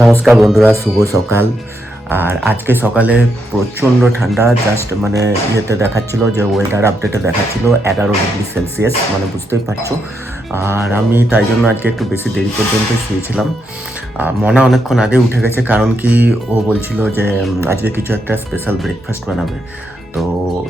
নমস্কার বন্ধুরা, শুভ সকাল। আর আজকে সকালে প্রচণ্ড ঠান্ডা, জাস্ট মানে ইয়েতে দেখাচ্ছিল যে ওয়েদার আপডেটে দেখাচ্ছিল 11 ডিগ্রি সেলসিয়াস, মানে বুঝতেই পারছো। আর আমি তাই জন্য আজকে একটু বেশি দেরি পর্যন্ত শুয়েছিলাম। মনা অনেকক্ষণ আগে উঠে গেছে, কারণ কি ও বলছিল যে আজকে কিছু একটা স্পেশাল ব্রেকফাস্ট বানাবে, তো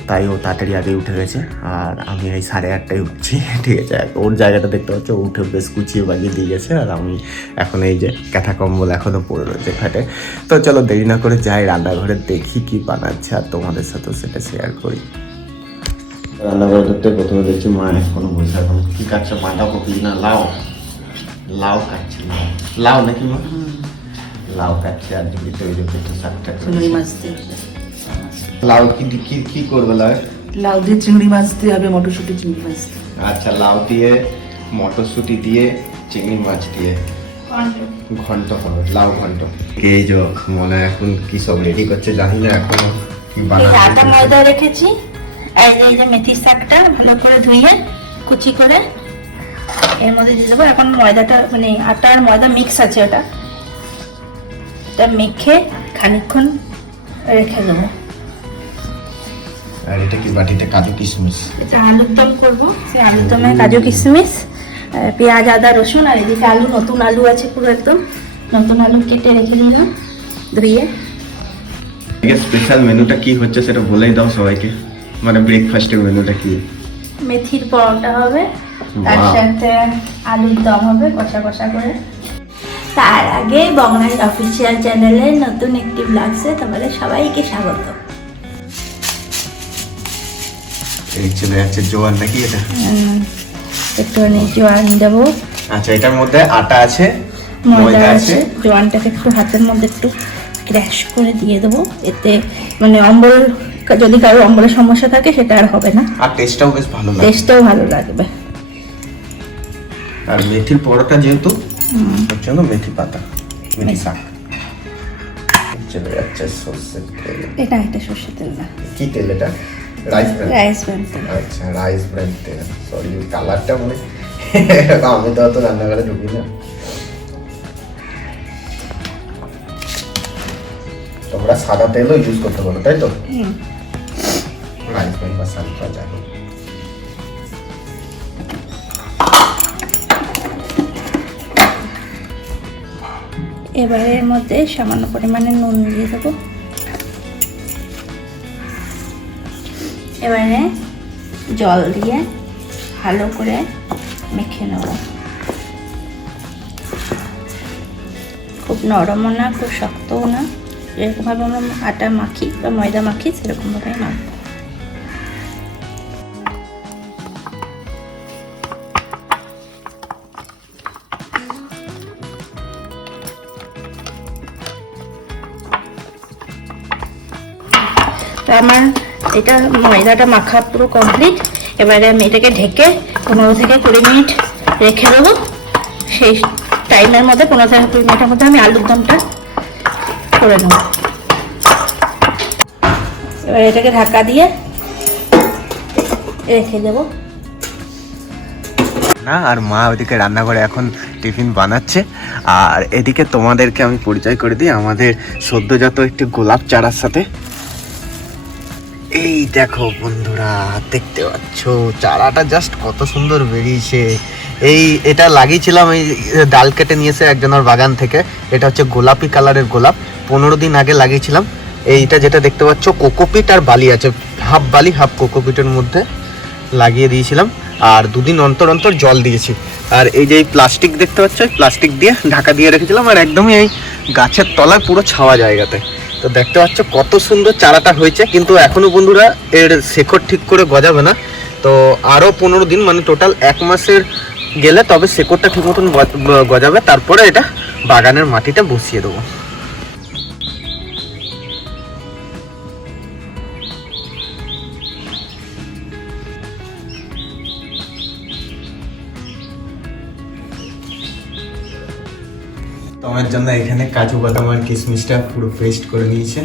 তাই ও তাড়াতাড়ি আগেই উঠে গেছে। আর আমি এই 8:30টায় উঠছি, ঠিক আছে। ওর জায়গাটা দেখতে পাচ্ছ, ও উঠে বেশ গুছিয়ে বাগিয়ে দিয়ে গেছে, আর আমি এখন এই যে কাঁথা কম্বল এখনও পড়ে রয়েছে খাটে। তো চলো দেরি না করে যাই রান্নাঘরে, দেখি কি বানাচ্ছে আর তোমাদের সাথেও সেটা শেয়ার করি। রান্নাঘরে ঢুকতে প্রথমে দেখছি মা এখনো বসে, এখন কি কাটছে, বাঁধাকপি না লাউ? লাউ কাটছে, লাউ নাকি মা? লাউ কাটছে, আর যদি তৈরি করতে শাকটা চিংড়ি মাছ দিয়ে লাউ কি কি কি করবে লাউ? লাউ দিয়ে চিংড়ি মাছ দিয়ে হবে, মটরশুঁটি চিংড়ি মাছ দিয়ে। আচ্ছা, লাউ দিয়ে মটরশুঁটি দিয়ে চিংড়ি মাছ দিয়ে ঘন্ট হবে, লাউ ঘন্ট। এই যে মনে এখন কি সব রেডি করছে জানি না, এখনো কি বানাবে। আটা ময়দা রেখেছি, এই যে মেথি শাকটা ভালো করে ধুয়ে কুচি করে এর মধ্যে দিয়ে দেবো। এখন ময়দাটা মানে আটা আর ময়দা মিক্স আছে, ওটা মেখে খানিকক্ষণ রেখে দেবো। আর এটা কি বাটিতে কাজু কিশমিশ? এটা আলুর দম করবো, সেই আলুর দমে কাজু কিশমিশ, পেঁয়াজ আদা রসুন, আর এদিকে আলু, নতুন আলু আছে পুরো একদম নতুন আলু কেটে রেখে দিলাম ধুয়ে। স্পেশাল মেনুটা কি হচ্ছে সেটা বলেই দাও সবাইকে, মানে ব্রেকফাস্টের মেনুটা কি? মেথির পরোটা হবে, তার সাথে আলুর দম হবে কষা কষা করে। তার আগে বংলাইট অফিসিয়াল চ্যানেলের নতুন একটি ব্লগসে তোমাদের সবাইকে স্বাগত। এই চলে যাচ্ছে জোয়ান নাকি এটা? একটুখানি জোয়ান দেবো। আচ্ছা, এটার মধ্যে আটা আছে, ময়দা আছে, জোয়ানটাকে একটু হাতের মধ্যে একটু ক্র্যাশ করে দিয়ে দেবো, এতে মানে অম্বল, যদি কারো অম্বলের সমস্যা থাকে সেটা আর হবে না, আর টেস্টটাও বেশ ভালো লাগবে। টেস্টটাও ভালো লাগবে। আর মেথির পরোটা যেহেতু হচ্ছে না, মেথি পাতা, মেথি শাক। চলে যাচ্ছে সর্ষের তেল। এটা একটা সর্ষের তেল না, কি তেল এটা? Rice brand. রাইস ব্র্যান্ড তেল। আচ্ছা, রাইস ব্র্যান্ড তেল। সরি, কালারটা মনে আমি তো অত রান্নাঘরে ঢুকি না। তোমরা সাদা তেলও ইউজ করতে পারো, তাই তো? রাইস ব্র্যান্ড বা সানফ্লাওয়ার যাই হোক। এবারে এর মধ্যে সামান্য পরিমাণে নুন দিয়ে দেবো। এবারে জল দিয়ে ভালো করে মেখে নেব, খুব নরমও না খুব শক্তও না, যেরকমভাবে আমরা আটা মাখি বা ময়দা মাখি সেরকমভাবেই মাখবো। তো আমার এটা ময়দাটা মাখা পুরো কমপ্লিট। এবারে আমি এটাকে ঢেকে 15 থেকে 20 মিনিট রেখে দেবো। সেই টাইমের মধ্যে 15 থেকে 20 মিনিটের মধ্যে আমি আলুর দমটা করে নেব। এবার এটাকে ঢাকা দিয়ে রেখে দেবো না। আর মা ওইদিকে রান্নাঘরে এখন টিফিন বানাচ্ছে, আর এদিকে তোমাদেরকে আমি পরিচয় করে দিই আমাদের সদ্যজাত একটি গোলাপ চারার সাথে। এই দেখো বন্ধুরা, দেখতে পাচ্ছ চারাটা জাস্ট কত সুন্দর বেরিয়েছে। এটা লাগিয়েছিলাম, এই ডাল কেটে নিয়েছে একজনের বাগান থেকে। এটা হচ্ছে গোলাপি কালারের গোলাপ, 15 দিন আগে লাগিয়েছিলাম। এইটা যেটা দেখতে পাচ্ছ কোকোপিট আর বালি আছে, হাফ বালি হাফ কোকোপিটের মধ্যে লাগিয়ে দিয়েছিলাম। আর 2 দিন অন্তর অন্তর জল দিয়েছি। আর এই যে প্লাস্টিক দেখতে পাচ্ছ, প্লাস্টিক দিয়ে ঢাকা দিয়ে রেখেছিলাম, আর একদমই এই গাছের তলায় পুরো ছাওয়া জায়গাতে। তো দেখতে পাচ্ছ কত সুন্দর চারাটা হয়েছে, কিন্তু এখনো বন্ধুরা এর শেকড় ঠিক করে গজাবে না। তো আরও 15 দিন, মানে টোটাল 1 মাসের গেলে তবে শেকড়টা ঠিক মতন গজাবে, তারপরে এটা বাগানের মাটিটা বসিয়ে দেবো। তোমার জন্য এখানে কাজু বাদাম আর কিশমিশটা পুরো পেস্ট করে নিয়েছে।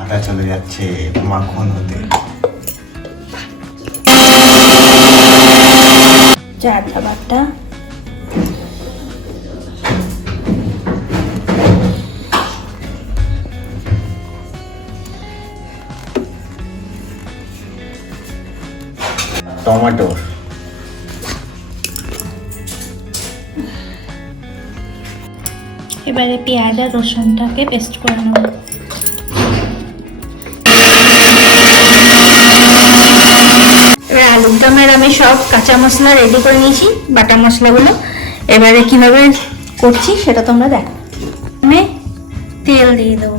আটা চলে যাচ্ছে মাখন হতে। চা খাবারটা টমেটোর। এবারে পেঁয়াজ আর রসুনটাকে পেস্ট করে নেব। এবার আলুর দমের আমি সব কাঁচা মশলা রেডি করে নিয়েছি, বাটা মশলাগুলো। এবারে কিভাবে করছি সেটা তোমরা দেখো। আমি তেল দিয়ে দেবো।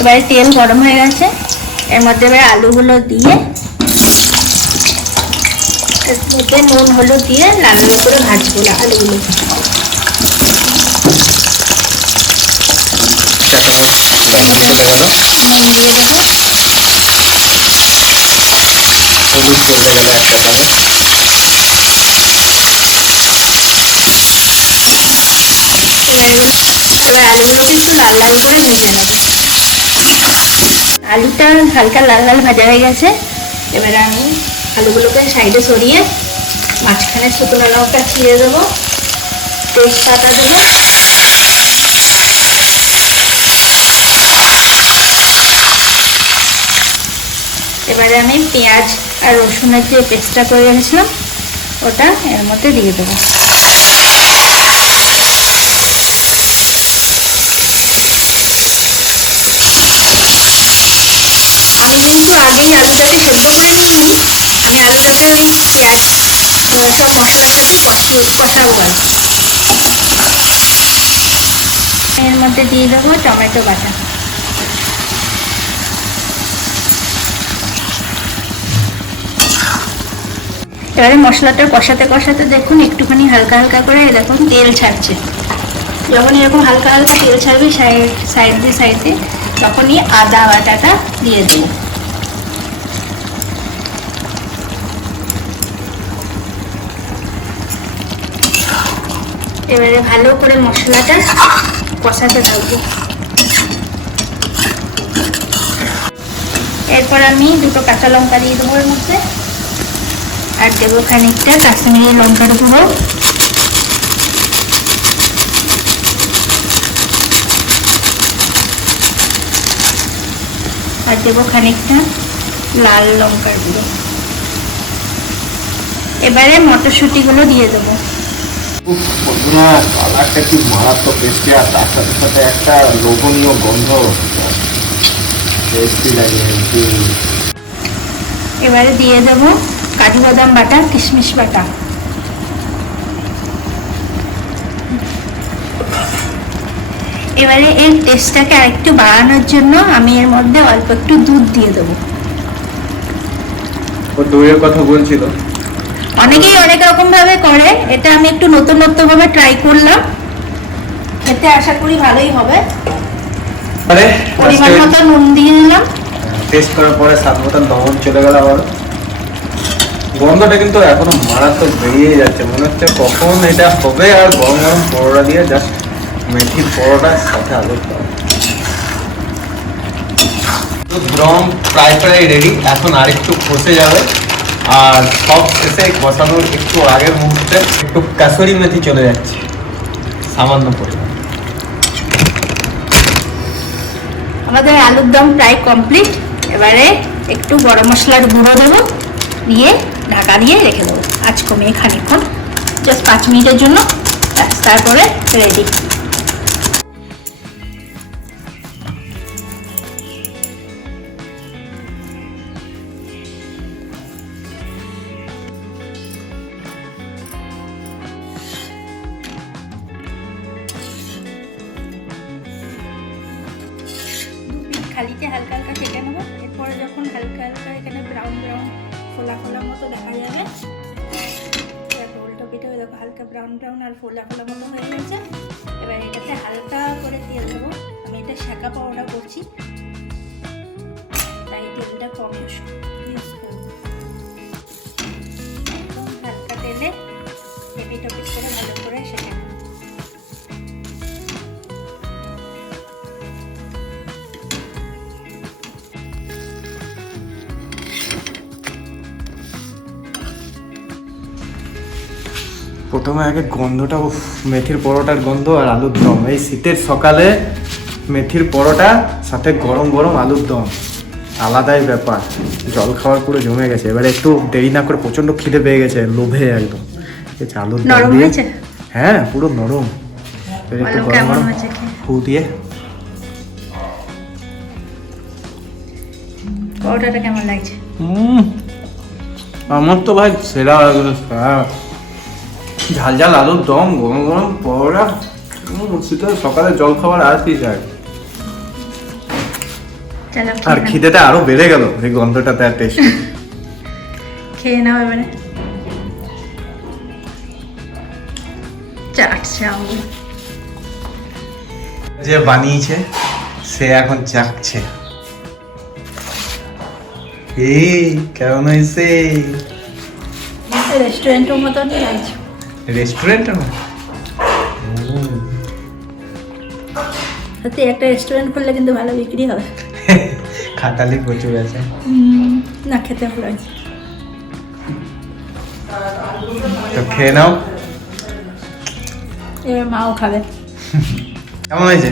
এবারে তেল গরম হয়ে গেছে, এর মধ্যে এবার আলুগুলো দিয়ে এর মধ্যে নুন হলুদ দিয়ে লাল লাল করে ভাজবো আলুগুলো। দিয়ে দেবো হলুদ চলে গেল একটা টাইম। এবার আলুগুলোকে একটু লাল লাল করে ভেজে নেব। আলুটা হালকা লাল লাল ভাজা হয়ে গেছে। এবারে আমি আলুগুলোকে সাইডে সরিয়ে মাঝখানে শুকনো লঙ্কা ছিঁড়ে দেবো, তেজপাতা দেবো, এবারে আমি পেঁয়াজ আর রসুনের যে পেস্টটা করে রেখেছিলাম ওটা এর মধ্যে দিয়ে দেবো। আমি কিন্তু আগেই আলুটাকে সেদ্ধ করে নিইনি, আমি আলুটাকে ওই পেঁয়াজ সব মশলার সাথে কষাবো আর কি। এর মধ্যে দিয়ে দেবো টমেটো বাটা। এবারে মশলাটা কষাতে কষাতে দেখুন একটুখানি হালকা হালকা করে দেখুন তেল ছাড়ছে। যখন এরকম হালকা হালকা তেল ছাড়বে সাইড দিয়ে তখনই আদা বাটাটা দিয়ে দেবো। এবারে ভালো করে মশলাটা কষাতে থাকবো। এরপর আমি দুটো কাঁচা লঙ্কা দিয়ে দেবো এর মধ্যে, আর দেবো খানিকটা কাশ্মীরি লঙ্কার গুঁড়ো, আর দেবো খানিকটা লাল লঙ্কার গুঁড়ো। এবারে মটরশুঁটিগুলো দিয়ে দেবো। কালারটা কি মারাত্মক টেস্টি, আর তার সাথে সাথে একটা লোভনীয় গন্ধ টেস্টি লাগে। এবারে দিয়ে দেবো কাজু বাদাম বাটা, কিশমিশ বাটা। এবারে এর টেস্টটাকে আরেকটু বাড়ানোর জন্য আমি এর মধ্যে অল্প একটু দুধ দিয়ে দেবো। ও দইয়ের কথা বলছিল। অনেকেই অনেক রকম ভাবে করে, এটা আমি একটু নতুন ভাবে ট্রাই করলাম, খেতে আশা করি ভালোই হবে। পরিমাণ মতো নুন দিয়ে দিলাম। টেস্ট করার পরে স্বাদ মতন লবণ চলে গেল। আবার গন্ধটা কিন্তু এখনো মারাত্মক বেরিয়ে যাচ্ছে, মনে হচ্ছে কখন এটা হবে। আর গরম গরম পরোটা দিয়ে জাস্ট মেথির পরোটার সাথে আলুর দম। দম প্রায় রেডি, এখন আরেকটু কষে যাবে। আর সব শেষে কষানোর একটু আগের মুহূর্তে একটু কাসুরি মেথি চলে যাচ্ছে সামান্য পরিমাণ। আমাদের আলুর দম প্রায় কমপ্লিট। এবারে একটু গরম মশলার গুঁড়ো দেবো, দিয়ে ঢাকা দিয়ে রেখে দেবো আঁচ কমিয়ে খানিকক্ষণ, জাস্ট 5 মিনিটের জন্য। তারপরে রেডি। খালিতে হালকা হালকা কেটে নেবো। এরপরে যখন হালকা হালকা এখানে ব্রাউন ব্রাউন ফোলা ফোলা মতো দেখা যাবে, উল্টো পিঠে দেখো হালকা ব্রাউন ব্রাউন আর ফোলা ফোলা মতো হয়ে গেছে। এবার এটাতে হালকা করে তেল দেবো। আমি এটা শাঁকা পাউডা করছি, তাই তেলটা কম ইউজ করবো। একদম হালকা তেলে এপিট ওপিট করে ভালো করে সেঁকে নেবো। প্রথমে আগে গন্ধটা, উফ, মেথির পরোটার গন্ধ আর আলুর দম। এই শীতের সকালে মেথির পরোটা সাথে গরম গরম আলুর দম, আলাদাই ব্যাপার। জল খাওয়ার পুরো জমে গেছে। এবারে একটু দেরি না করে প্রচণ্ড খিদে পেয়ে গেছে, লোভে একদম। এই যে আলুর দম নরম দিয়ে, হয়েছে? হ্যাঁ পুরো নরম। এবার একটু বলো গরম কেমন গরম হয়েছে খেয়ে? ফু দিয়ে। পরোটাটা কেমন লাগছে? আমার তো ভাই সেরা লাগলো। ঝাল ঝাল আলুর দম, গরম গরম পরোটা, শীতের সকালে জল খাবার আর কি চাই। চলো আর খিদেটা আরো বেড়ে গেল এই গন্ধটাতে আর টেস্ট। খেয়ে নাও এবারে। চাটছে আঙুল। যে বানিয়েছে সে এখন চাকছে। এই কেমন হয়েছে? রেস্টুরেন্টের মতনই লাগছে। রেস্টুরেন্ট না, সত্যি একটা রেস্টুরেন্ট খুললে কিন্তু ভালো বিক্রি হবে। খাটালি প্রচুর আছে। না খেতে ভালো লাগছে। তো খেয়ে নাও। এবার মাও খাবে। কেমন হয়েছে?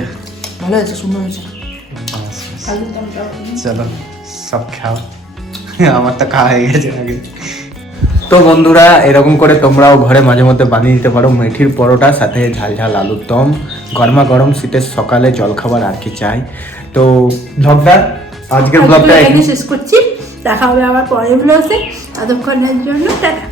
ভালো হয়েছে, সুন্দর হয়েছে। চলো সব খাও। আমার তো খাওয়া হয়ে গেছে আগে। তো বন্ধুরা, এরকম করে তোমরাও ঘরে মাঝে মধ্যে বানিয়ে দিতে পারো মেথির পরোটা সাথে ঝাল ঝাল আলুর দম, গরমা গরম শীতের সকালে জলখাবার আর কি চাই। তো ব্লগটা, আজকের ব্লগটা শেষ করছি। দেখা হবে আবার পরের ব্লগে। ততক্ষণের জন্য টাটা।